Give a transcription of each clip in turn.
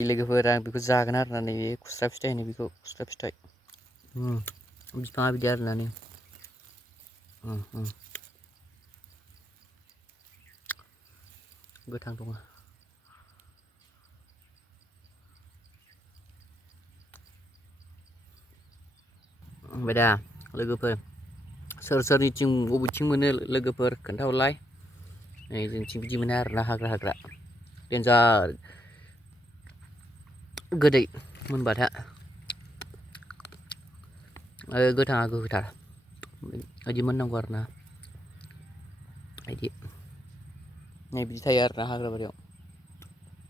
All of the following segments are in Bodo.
लोगोफोरा बेखौ जागोन आरोना नैबे खुस्रा फिथाइ होनो बेखौ खुस्रा फिथाइ बिफाङा बिदि आरोना नै गोथां दङ ओमफ्राय दा लोगोफोर सोर सोरनिथिं बबेथिं मोनो लोगोफोर खोन्थाहरलाय नै जोंथिं बिदि मोनो आरोना हाग्रा देन्जार गोदै मोनबाथाय गोथाङा गोखैथार बिदि मोननांगौ आरोना बिदि नै बिदि थायो आरोना हाग्रा बारियाव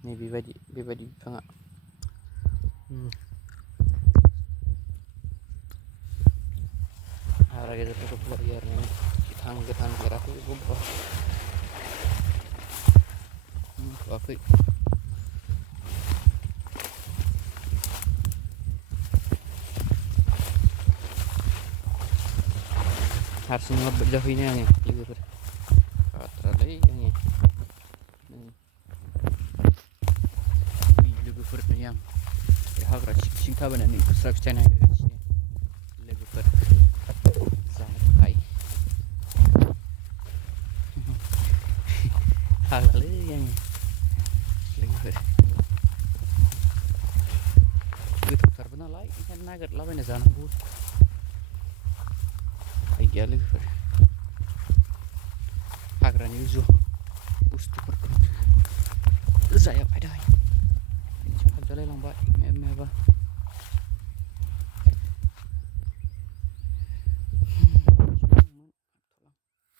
नै बेबायदि बिफाङा हाग्रा गेजेरफोरखौ फुवारयो आरोना गोथां देराखै बबेबा थ'वाखै हारसिं माबायदि जाफैनो आङो लोगोफोर खाथ्रालै आङो लोगोफोर नै आं हाग्रा सिं थाबायनानै खुस्रा फिथाइ नागिरगासिनो लोगोफोर जानो थाखाय हाग्रालै आङो लोगोफोर गोथावथारबो नालाय ओंखायनो नागिरलाबायना जानांगौ गैया लोगोफोर हाग्रानि बुस्थुफोरखौ जायाबाथाय फागजालायलांबाय माबा